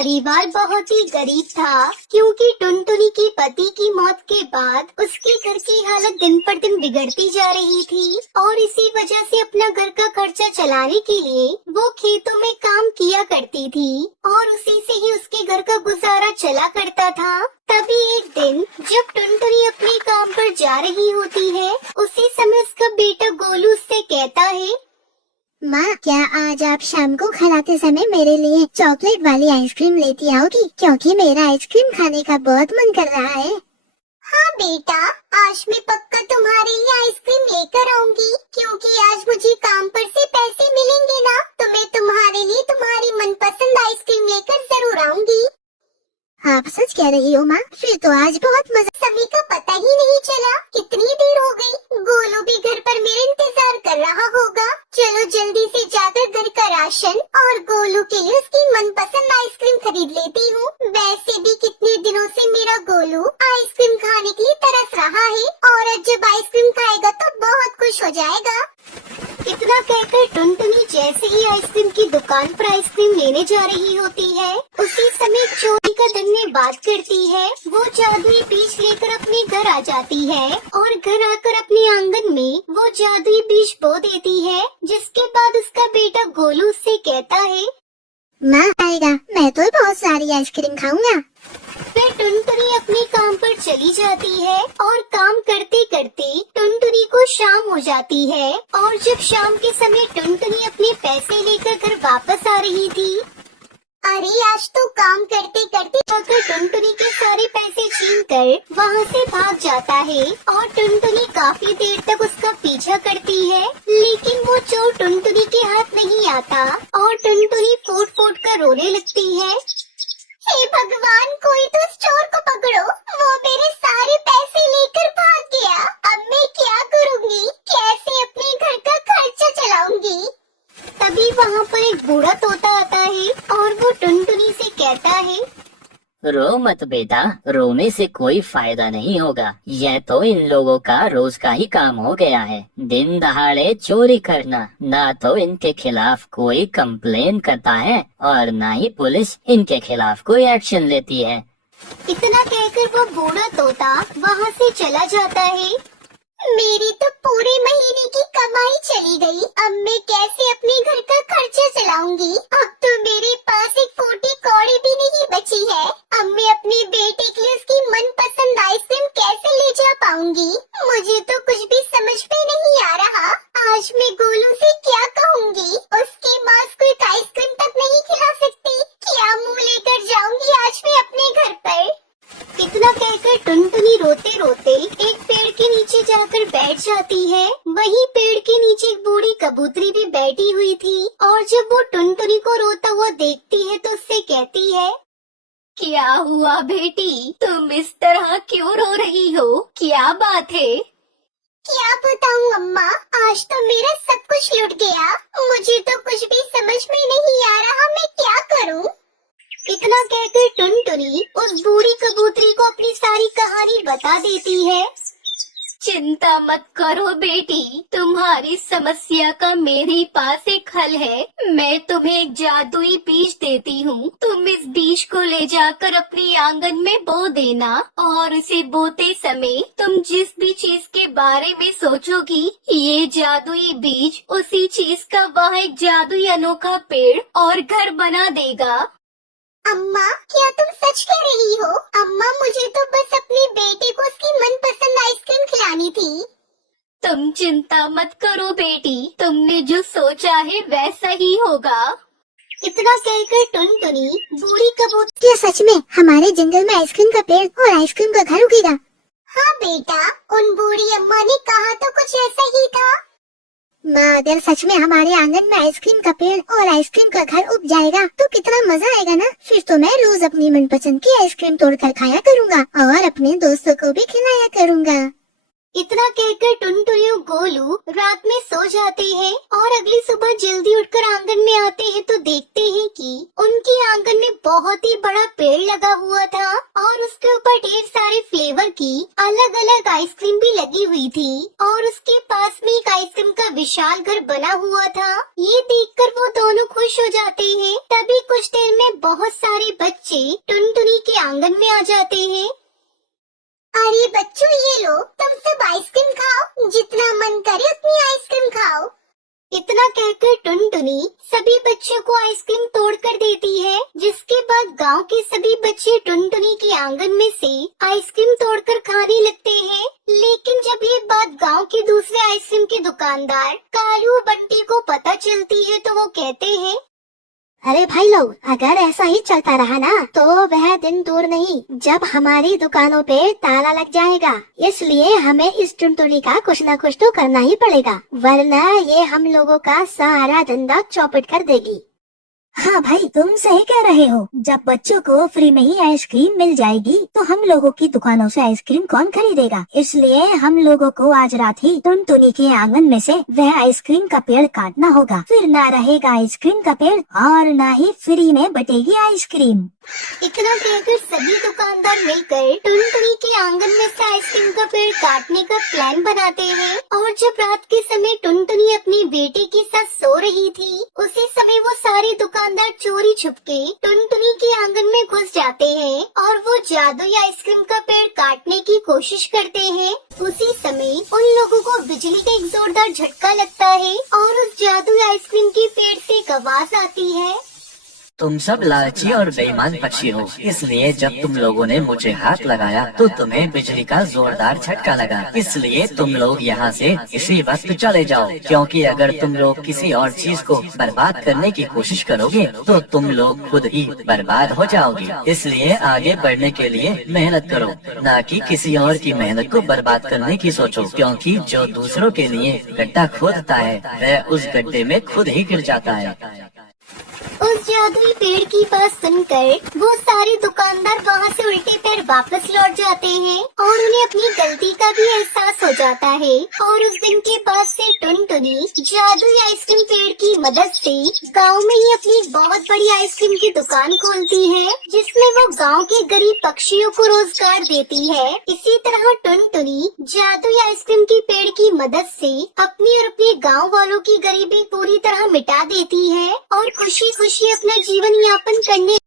परिवार बहुत ही गरीब था, क्योंकि टुनटुनी के पति की मौत के बाद उसके घर की हालत दिन पर दिन बिगड़ती जा रही थी और इसी वजह से अपना घर का खर्चा चलाने के लिए वो खेतों में काम किया करती थी और उसी से ही उसके घर का गुजारा चला करता था। तभी एक दिन जब टुनटुनी अपने काम पर जा रही होती है, उसी समय उसका बेटा गोलू उससे कहता है, माँ, क्या आज आप शाम को घर आते समय मेरे लिए चॉकलेट वाली आइसक्रीम लेती आओगी? क्योंकि मेरा आइसक्रीम खाने का बहुत मन कर रहा है। हाँ बेटा, आज मैं पक्का तुम्हारे लिए आइसक्रीम लेकर आऊंगी, क्योंकि आज मुझे काम पर से पैसे मिलेंगे ना, तो मैं तुम्हारे लिए तुम्हारी मनपसंद आइसक्रीम लेकर जरूर आऊंगी। आप सच कह रही हो माँ? फिर तो आज बहुत मजा। समय का पता ही नहीं चला, कितनी देर हो गई। गोलू भी घर पर मेरा इंतजार कर रहा होगा। चलो जल्दी से जाकर घर का राशन और गोलू के लिए उसकी मनपसंद आइसक्रीम खरीद लेती हूँ। वैसे भी कितने दिनों से मेरा गोलू आइसक्रीम खाने के लिए तरस रहा है और आज जब आइसक्रीम खाएगा तो बहुत खुश हो जाएगा। इतना कहकर टुनटुनी जैसे ही आइसक्रीम की दुकान पर आइसक्रीम लेने जा रही होती है, उसी समय चोरी का धन्यवाद करती है। वो जादुई बीज लेकर अपने घर आ जाती है और घर आकर अपने आंगन में वो जादुई बीज बो देती है, जिसके बाद उसका बेटा गोलू उससे कहता है, माँ आएगा, मैं तो बहुत सारी आइसक्रीम खाऊंगा। फिर टुनटुनी अपने काम पर चली जाती है और काम करते करते टुनटुनी को शाम हो जाती है और जब शाम के समय टुनटुनी अपने पैसे लेकर घर वापस आ रही थी, अरे आज तो काम करते करते टुनटुनी के सारे पैसे छीनकर वहाँ से भाग जाता है और टुनटुनी काफी देर तक उसका पीछा करती है, लेकिन वो चोर टुनटुनी के हाथ नहीं आता और टुनटुनी फूट फूट कर रोने लगती है। हे भगवान, कोई तो उस चोर को पकड़ो, वो मेरे सारे पैसे लेकर भाग गया। अब मैं क्या करूँगी? कैसे अपने घर का खर्चा चलाऊंगी? तभी वहाँ पर एक बूढ़ा तोता आता है और वो टुनटुनी से कहता है, रो मत बेटा, रोने से कोई फायदा नहीं होगा। यह तो इन लोगों का रोज का ही काम हो गया है, दिन दहाड़े चोरी करना। ना तो इनके खिलाफ कोई कंप्लेन करता है और ना ही पुलिस इनके खिलाफ कोई एक्शन लेती है। इतना कहकर वो बूढ़ा तोता वहाँ से चला जाता है। मेरी तो पूरे महीने की कमाई चली गई। अब मैं कैसे अपने घर का खर्चा चलाऊंगी? अब तो मेरे पास एक फूटी कौड़ी भी नहीं बची है। अब मैं अपने बेटे के लिए उसकी मनपसंद आइसक्रीम कैसे ले जा पाऊंगी? मुझे तो कुछ भी समझ में नहीं आ रहा। आज मैं गोलू से क्या कहूँगी? उसकी माँ को एक आइसक्रीम तक नहीं खिला सकती। क्या मुँह लेकर जाऊंगी आज मैं अपने घर पर? इतना कहकर टुनटुनी रोते रोते एक पेड़ के नीचे जाकर बैठ जाती है। वहीं पेड़ के नीचे एक बूढ़ी कबूतरी भी बैठी हुई थी और जब वो टुनटुनी को रोता हुआ देखती है तो उससे कहती है, क्या हुआ बेटी, तुम इस तरह क्यों रो रही हो? क्या बात है? क्या बताऊं अम्मा, आज तो मेरा सब कुछ लुट गया। मुझे तो कुछ भी समझ में नहीं आ रहा, मैं क्या करूं? इतना कहकर टुनटुनी उस बूढ़ी कबूतरी को अपनी सारी कहानी बता देती है। चिंता मत करो बेटी, तुम्हारी समस्या का मेरे पास एक हल है। मैं तुम्हें एक जादुई बीज देती हूँ। तुम इस बीज को ले जाकर अपने आंगन में बो देना और इसे बोते समय तुम जिस भी चीज के बारे में सोचोगी, ये जादुई बीज उसी चीज का वह एक जादुई अनोखा पेड़ और घर बना देगा। अम्मा, क्या तुम सच कह रही हो? अम्मा, मुझे तो बस अपने बेटे को उसकी मनपसंद आइसक्रीम खिलानी थी। तुम चिंता मत करो बेटी, तुमने जो सोचा है वैसा ही होगा। इतना कहकर टुनटुनी बूढ़ी कबूतरी, क्या सच में हमारे जंगल में आइसक्रीम का पेड़ और आइसक्रीम का घर उगेगा? हाँ बेटा, उन बूढ़ी अम्मा ने कहा तो कुछ ऐसा ही था। माँ, अगर सच में हमारे आंगन में आइसक्रीम का पेड़ और आइसक्रीम का घर उग जाएगा तो कितना मजा आएगा ना। फिर तो मैं रोज अपनी मनपसंद की आइसक्रीम तोड़कर खाया करूँगा और अपने दोस्तों को भी खिलाया करूँगा। इतना कहकर टुनटुनी और गोलू रात में सो जाते हैं और अगली सुबह जल्दी उठकर आंगन में आते हैं तो देखते हैं कि उनके आंगन में बहुत ही बड़ा पेड़ लगा हुआ था और उसके ऊपर ढेर सारे फ्लेवर की अलग अलग आइसक्रीम भी लगी हुई थी और उसके पास में एक आइसक्रीम का विशाल घर बना हुआ था। ये देखकर वो दोनों खुश हो जाते हैं। तभी कुछ देर में बहुत सारे बच्चे टुनटुनी के आंगन में आ जाते हैं। अरे बच्चों, ये लो, तुम सब आइसक्रीम खाओ, जितना मन करे उतनी आइसक्रीम खाओ। इतना कहकर टुनटुनी सभी बच्चों को आइसक्रीम तोड़ कर देती है, जिसके बाद गांव के सभी बच्चे टुनटुनी के आंगन में से आइसक्रीम तोड़कर खाने लगते हैं। लेकिन जब ये बात गांव के दूसरे आइसक्रीम के दुकानदार कालू और बंटी को पता चलती है तो वो कहते हैं, अरे भाई लोग, अगर ऐसा ही चलता रहा ना तो वह दिन दूर नहीं जब हमारी दुकानों पे ताला लग जाएगा। इसलिए हमें इस टुनटुनी का कुछ न कुछ तो करना ही पड़ेगा, वरना ये हम लोगों का सारा धंधा चौपट कर देगी। हाँ भाई, तुम सही कह रहे हो। जब बच्चों को फ्री में ही आइसक्रीम मिल जाएगी तो हम लोगों की दुकानों से आइसक्रीम कौन खरीदेगा। इसलिए हम लोगों को आज रात ही टुनटुनी के आंगन में से वह आइसक्रीम का पेड़ काटना होगा। फिर ना रहेगा आइसक्रीम का पेड़ और ना ही फ्री में बटेगी आइसक्रीम। इतना कहकर सभी दुकानदार मिलकर टुनटुनी के आंगन में से आइसक्रीम का पेड़ काटने का प्लान बनाते हैं। और जब रात के समय टुनटुनी अपनी बेटी के साथ सो रही थी, उसी समय वो सारे दुकानदार चोरी छुपके टुनटुनी के आंगन में घुस जाते हैं और वो जादुई आइसक्रीम का पेड़ काटने की कोशिश करते हैं। उसी समय उन लोगों को बिजली का एक जोरदार झटका लगता है और उस जादुई आइसक्रीम के पेड़ से एक आवाज आती है, तुम सब लालची और बेईमान पक्षी हो, इसलिए जब तुम लोगों ने मुझे हाथ लगाया तो तुम्हें बिजली का जोरदार झटका लगा। इसलिए तुम लोग यहाँ से इसी वक्त चले जाओ, क्योंकि अगर तुम लोग किसी और चीज को बर्बाद करने की कोशिश करोगे तो तुम लोग खुद ही बर्बाद हो जाओगे। इसलिए आगे बढ़ने के लिए मेहनत करो, न कि किसी और की मेहनत को बर्बाद करने की सोचो, क्योंकि जो दूसरों के लिए गड्ढा खोदता है वह उस गड्ढे में खुद ही गिर जाता है। उस जादुई पेड़ की बात सुनकर वो सारे दुकानदार वहाँ से उल्टे पैर वापस लौट जाते हैं और उन्हें अपनी गलती का भी एहसास हो जाता है। और उस दिन के बाद से टुनटुनी जादुई आइसक्रीम पेड़ की मदद से गांव में ही अपनी बहुत बड़ी आइसक्रीम की दुकान खोलती है, जिसमें वो गांव के गरीब पक्षियों को रोजगार देती है। इसी तरह टुनटुनी जादुई आइसक्रीम के पेड़ की मदद से अपनी और अपने गाँव वालों की गरीबी पूरी तरह मिटा देती है और खुशी खुशी अपना जीवन यापन करने